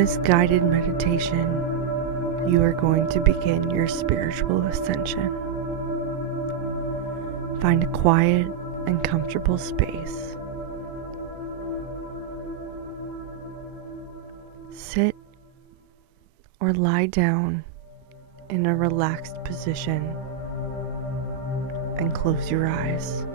this guided meditation, you are going to begin your spiritual ascension. Find a quiet and comfortable space. Sit or lie down in a relaxed position and close your eyes.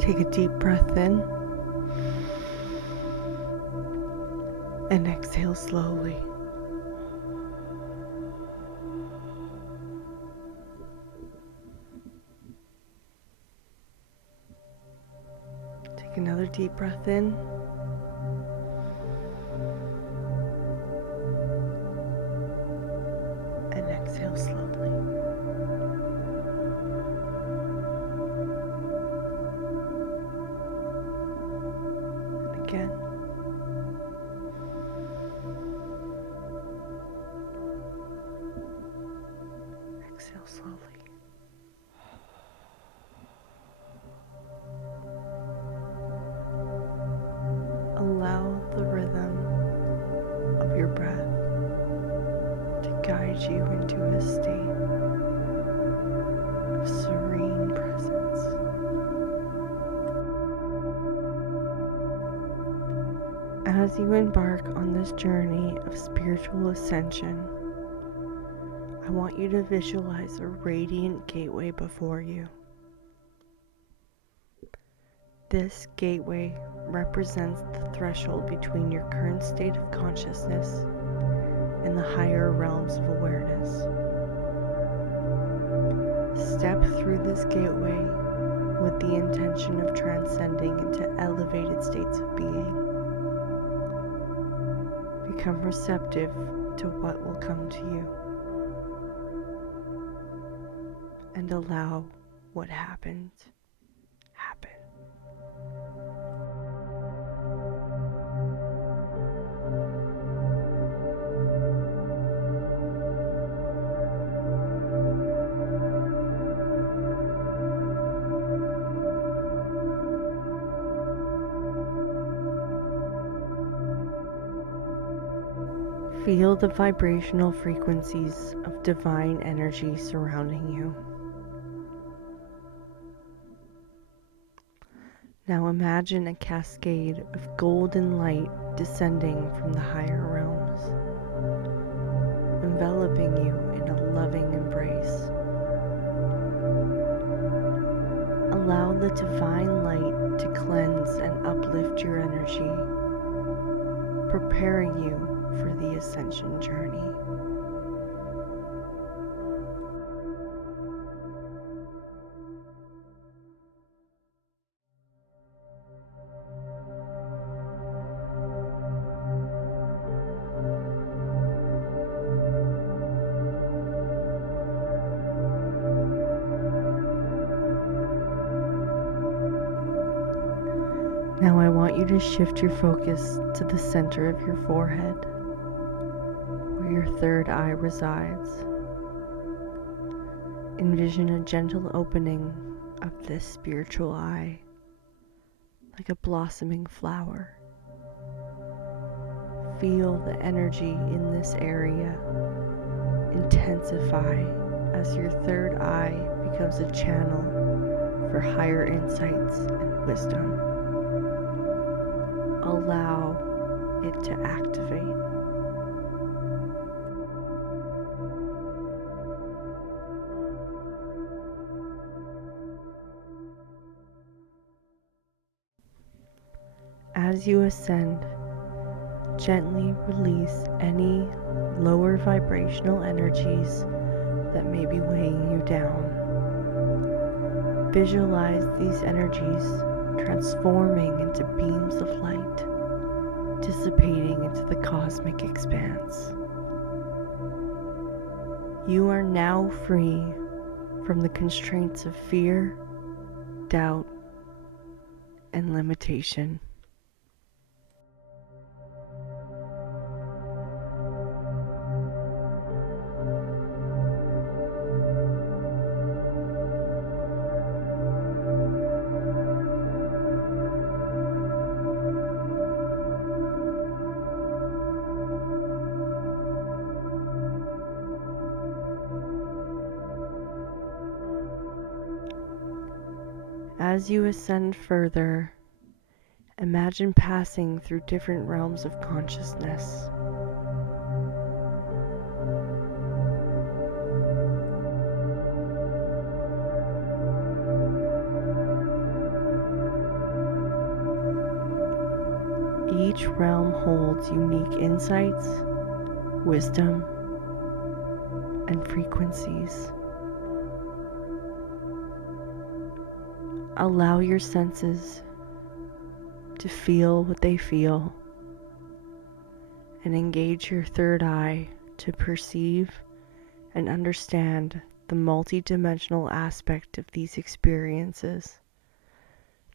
Take a deep breath in and exhale slowly. Take another deep breath in and exhale slowly. And again. Exhale slowly. Allow the rhythm of your breath to guide you into a state of serene presence. As you embark on this journey of spiritual ascension, I want you to visualize a radiant gateway before you. This gateway represents the threshold between your current state of consciousness and the higher realms of awareness. Step through this gateway with the intention of transcending into elevated states of being. Become receptive to what will come to you, and allow what happened happen. Feel the vibrational frequencies of divine energy surrounding you. Now imagine a cascade of golden light descending from the higher realms, enveloping you in a loving embrace. Allow the divine light to cleanse and uplift your energy, preparing you for the ascension journey. Now I want you to shift your focus to the center of your forehead, where your third eye resides. Envision a gentle opening of this spiritual eye, like a blossoming flower. Feel the energy in this area intensify as your third eye becomes a channel for higher insights and wisdom. Allow it to activate. As you ascend, gently release any lower vibrational energies that may be weighing you down. Visualize these energies transforming into beams of light, dissipating into the cosmic expanse. You are now free from the constraints of fear, doubt, and limitation. As you ascend further, imagine passing through different realms of consciousness. Each realm holds unique insights, wisdom, and frequencies. Allow your senses to feel what they feel and engage your third eye to perceive and understand the multidimensional aspect of these experiences,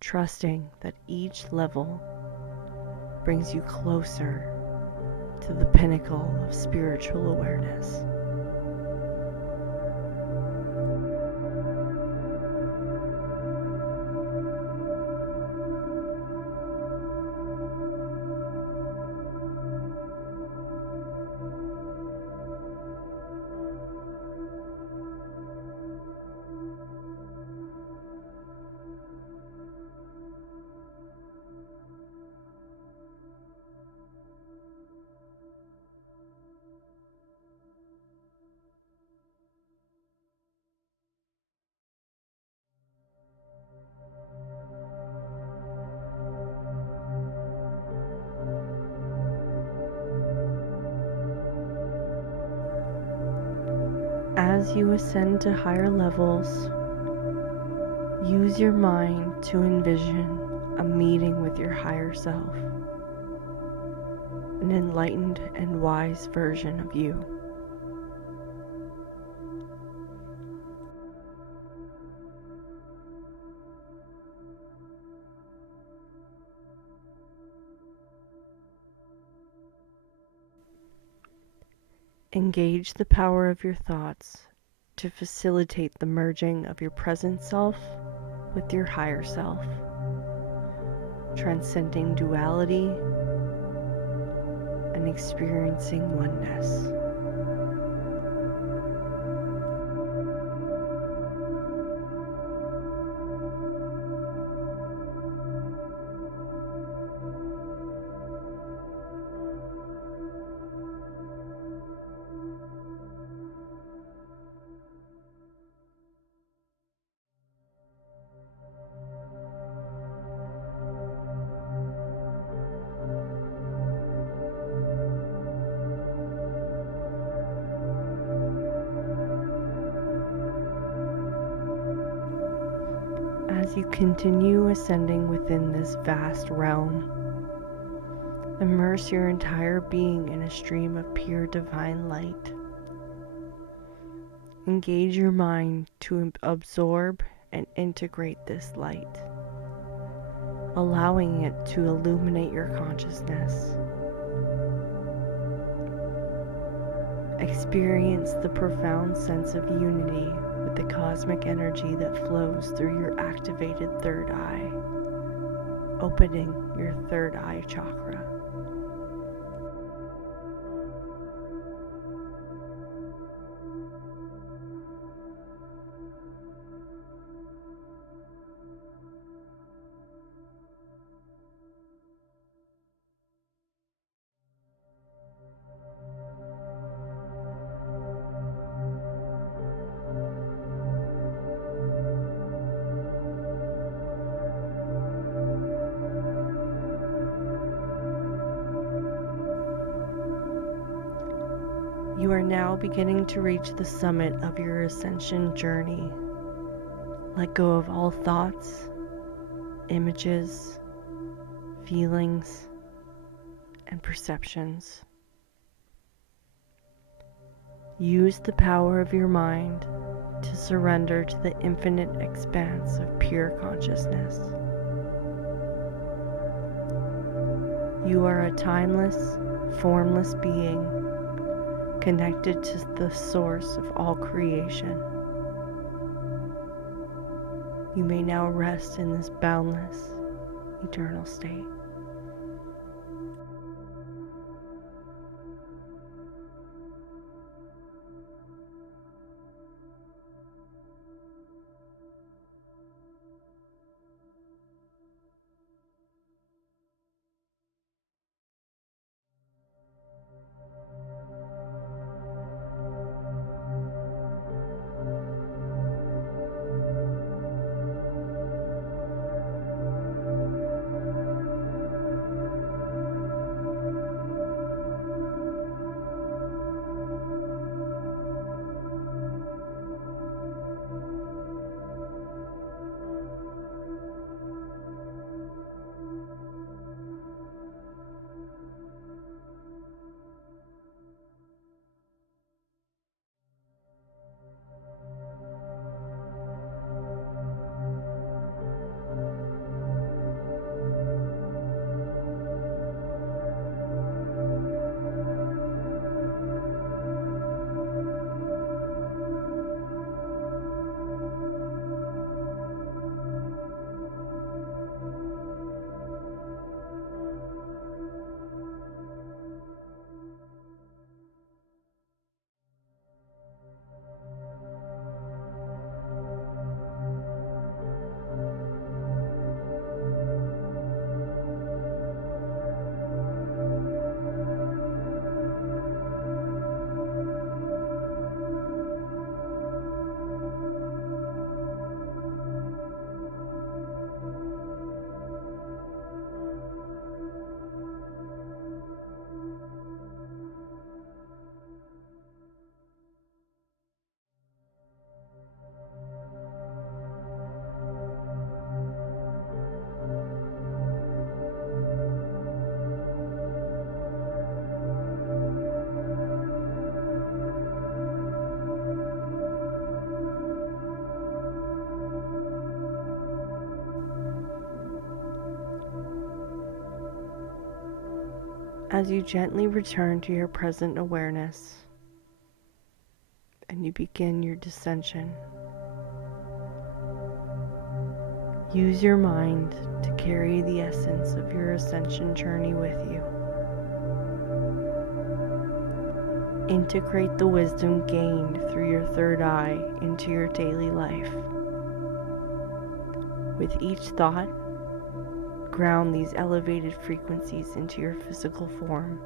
trusting that each level brings you closer to the pinnacle of spiritual awareness. As you ascend to higher levels, use your mind to envision a meeting with your higher self, an enlightened and wise version of you. Engage the power of your thoughts to facilitate the merging of your present self with your higher self, transcending duality and experiencing oneness. As you continue ascending within this vast realm, immerse your entire being in a stream of pure divine light. Engage your mind to absorb and integrate this light, allowing it to illuminate your consciousness. Experience the profound sense of unity with the cosmic energy that flows through your activated third eye, opening your third eye chakra. You are now beginning to reach the summit of your ascension journey. Let go of all thoughts, images, feelings, and perceptions. Use the power of your mind to surrender to the infinite expanse of pure consciousness. You are a timeless, formless being, connected to the source of all creation. You may now rest in this boundless, eternal state. As you gently return to your present awareness and you begin your descension, use your mind to carry the essence of your ascension journey with you. Integrate the wisdom gained through your third eye into your daily life. With each thought, ground these elevated frequencies into your physical form,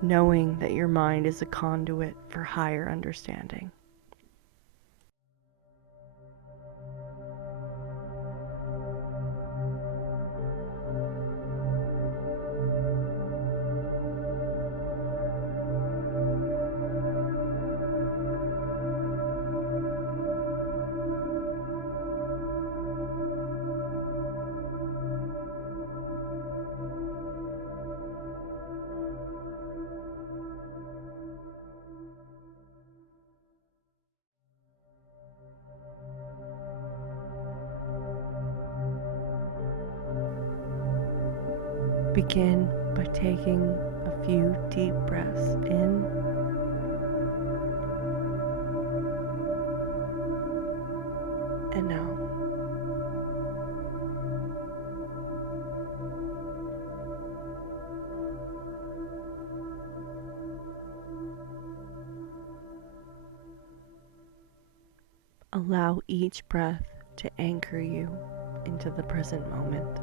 knowing that your mind is a conduit for higher understanding. Begin by taking a few deep breaths in and out. Allow each breath to anchor you into the present moment.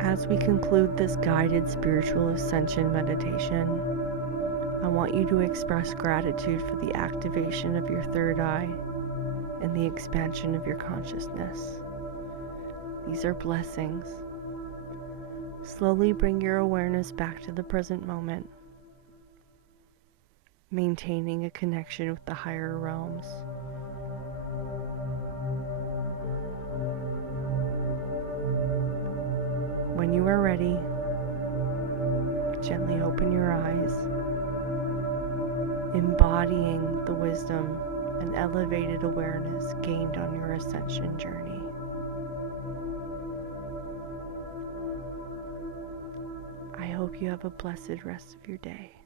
As we conclude this guided spiritual ascension meditation, I want you to express gratitude for the activation of your third eye and the expansion of your consciousness. These are blessings. Slowly bring your awareness back to the present moment, maintaining a connection with the higher realms. When you are ready, gently open your eyes, embodying the wisdom and elevated awareness gained on your ascension journey. I hope you have a blessed rest of your day.